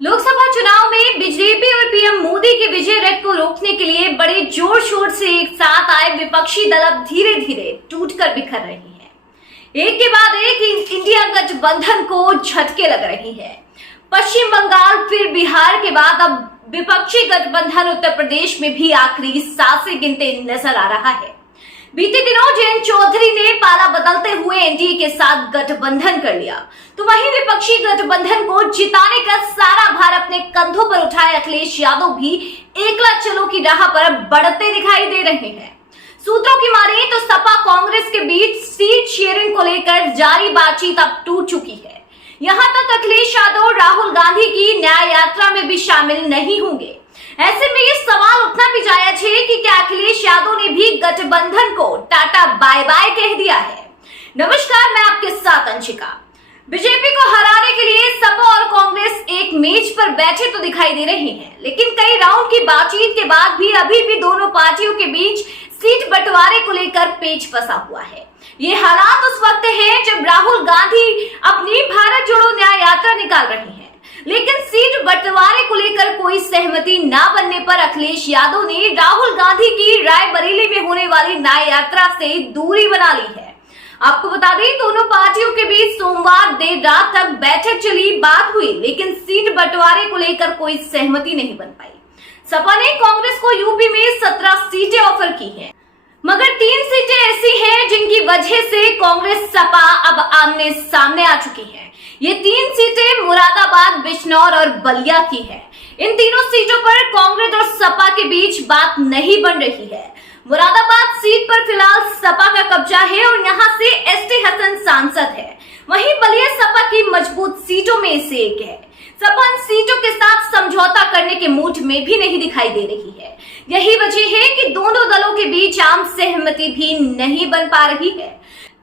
लोकसभा चुनाव में बीजेपी और पीएम मोदी की विजय रथ को रोकने के लिए बड़े जोर शोर से एक साथ आए विपक्षी दल अब धीरे धीरे टूटकर बिखर रहे हैं। एक के बाद एक इंडिया गठबंधन को झटके लग रही है। पश्चिम बंगाल फिर बिहार के बाद अब विपक्षी गठबंधन उत्तर प्रदेश में भी आखिरी सांसें गिनते नजर आ रहा है। बीते दिनों जयंत चौधरी ने पाला बदलते हुए एनडीए के साथ गठबंधन कर लिया, तो वहीं विपक्षी गठबंधन को जिताने का सारा भार अपने कंधों पर उठाए अखिलेश यादव भी एकला चलो की राह पर बढ़ते दिखाई दे रहे हैं। सूत्रों की माने तो सपा कांग्रेस के बीच सीट शेयरिंग को लेकर जारी बातचीत अब टूट चुकी है। यहाँ तक अखिलेश यादव राहुल गांधी की न्याय यात्रा में भी शामिल नहीं होंगे। ऐसे में ये सवाल उठना भी जायज है कि क्या अखिलेश यादव ने भी गठबंधन को टाटा बाय बाय कह दिया है। नमस्कार, मैं आपके साथ अंशिका। बीजेपी को हराने के लिए सपा और कांग्रेस एक मेज पर बैठे तो दिखाई दे रहे हैं, लेकिन कई राउंड की बातचीत के बाद भी अभी भी दोनों पार्टियों के बीच सीट बंटवारे को लेकर पेच फंसा हुआ है। ये हालात उस वक्त है जब राहुल गांधी अपनी भारत जोड़ो न्याय यात्रा निकाल रहे हैं, लेकिन सीट बंटवारे को लेकर कोई सहमति न बनने पर अखिलेश यादव ने राहुल गांधी की रायबरेली में होने वाली न्याय यात्रा से दूरी बना ली है। आपको बता दें, दोनों पार्टियों के बीच सोमवार देर रात तक बैठक चली, बात हुई, लेकिन सीट बंटवारे को लेकर कोई सहमति नहीं बन पाई। सपा ने कांग्रेस को यूपी में 17 सीटें ऑफर की हैं, मगर 3 सीटें ऐसी हैं जिनकी वजह से कांग्रेस सपा अब आमने सामने आ चुकी है। ये 3 सीटें मुरादाबाद, बिजनौर और बलिया की है। इन तीनों सीटों पर कांग्रेस और सपा के बीच बात नहीं बन रही है। मुरादाबाद सीट पर फिलहाल सपा का कब्जा है और यहाँ से एसटी हसन सांसद है। वहीं बलिया सपा की मजबूत सीटों में से एक है। सपा इन सीटों के साथ समझौता करने के मूड में भी नहीं दिखाई दे रही है। यही वजह है कि दोनों दलों के बीच आम सहमति भी नहीं बन पा रही है।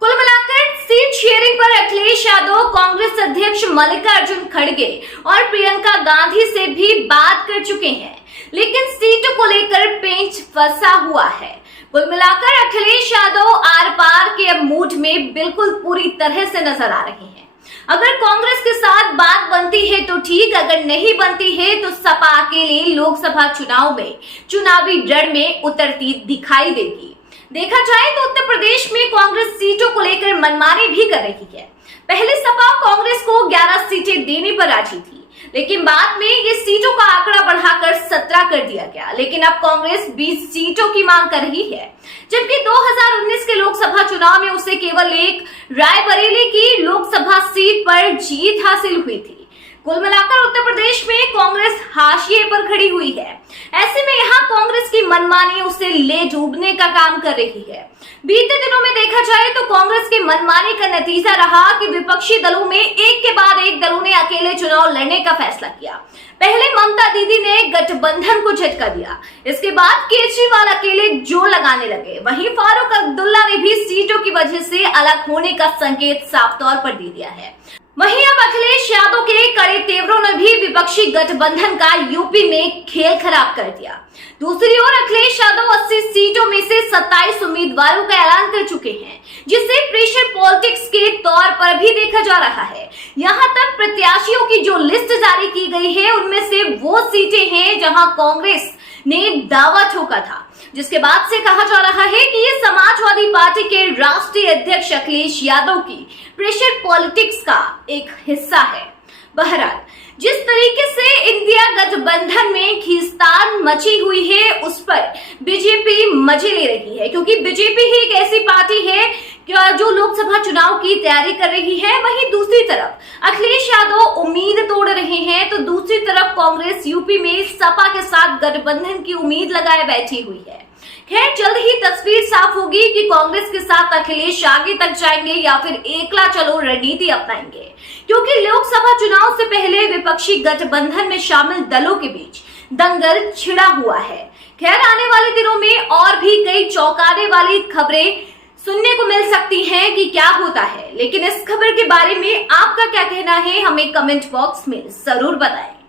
कुल मिलाकर सीट शेयरिंग पर अखिलेश यादव कांग्रेस अध्यक्ष मल्लिकार्जुन खड़गे और प्रियंका गांधी से भी बात कर चुके हैं, लेकिन सीटों को लेकर पेंच फंसा हुआ है। कुल मिलाकर अखिलेश यादव आर पार के मूड में बिल्कुल पूरी तरह से नजर आ रहे हैं। अगर कांग्रेस के साथ बात बनती है तो ठीक, अगर नहीं बनती है तो सपा अकेले लोकसभा चुनाव में चुनावी जड़ में उतरती दिखाई देगी। देखा जाए तो उत्तर प्रदेश में कांग्रेस सीटों को लेकर मनमानी भी कर रही है। पहले सपा कांग्रेस को 11 सीटें देने पर राजी थी, लेकिन बाद में ये सीटों का आंकड़ा बढ़ाकर 17 कर दिया गया। लेकिन अब कांग्रेस 20 सीटों की मांग कर रही है, जबकि 2019 के लोकसभा चुनाव में उसे केवल एक रायबरेली की लोकसभा सीट पर जीत हासिल हुई थी। कुल मिलाकर उत्तर प्रदेश में कांग्रेस हाशिए पर खड़ी हुई है। ऐसे में यहाँ कांग्रेस की मनमानी उसे ले डूबने का काम कर रही है। बीते दिनों में देखा जाए तो कांग्रेस की मनमानी का नतीजा रहा कि विपक्षी दलों में एक के बाद एक दलों ने अकेले चुनाव लड़ने का फैसला किया। पहले ममता दीदी ने गठबंधन को झटका दिया, इसके बाद केजरीवाल अकेले जोर लगाने लगे। वहीं फारूक अब्दुल्ला ने भी सीटों की वजह से अलग होने का संकेत साफ तौर पर दे दिया है। वहीं अब अखिलेश यादव के कड़े तेवरों ने भी विपक्षी गठबंधन का यूपी में खेल खराब कर दिया। दूसरी ओर अखिलेश यादव 80 सीटों में से 27 उम्मीदवारों का ऐलान कर चुके हैं, जिसे प्रेशर पॉलिटिक्स के तौर पर भी देखा जा रहा है। यहाँ तक प्रत्याशियों की जो लिस्ट जारी की गई है, उनमें से वो सीटें हैं जहां कांग्रेस ने दावा ठोका था, जिसके बाद से कहा जा रहा है कि ये समाजवादी पार्टी के राष्ट्रीय अध्यक्ष अखिलेश यादव की प्रेशर पॉलिटिक्स का एक हिस्सा है। बहरहाल, जिस तरीके से इंडिया गठबंधन में खींचतान मची हुई है, उस पर बीजेपी मजे ले रही है, क्योंकि बीजेपी ही एक ऐसी पार्टी है जो लोकसभा चुनाव की तैयारी कर रही है। वहीं दूसरी तरफ अखिलेश यादव उम्मीद तोड़ रहे हैं, तो दूसरी तरफ कांग्रेस यूपी में सपा के साथ गठबंधन की उम्मीद लगाए बैठी हुई है। खैर, जल्द ही तस्वीर साफ होगी कि कांग्रेस के साथ अखिलेश आगे तक जाएंगे या फिर एकला चलो रणनीति अपनाएंगे, क्योंकि लोकसभा चुनाव से पहले विपक्षी गठबंधन में शामिल दलों के बीच दंगल छिड़ा हुआ है। खैर, आने वाले दिनों में और भी कई चौंकाने वाली खबरें सुनने को मिल सकती हैं कि क्या होता है, लेकिन इस खबर के बारे में आपका क्या कहना है, हमें कमेंट बॉक्स में जरूर बताएं।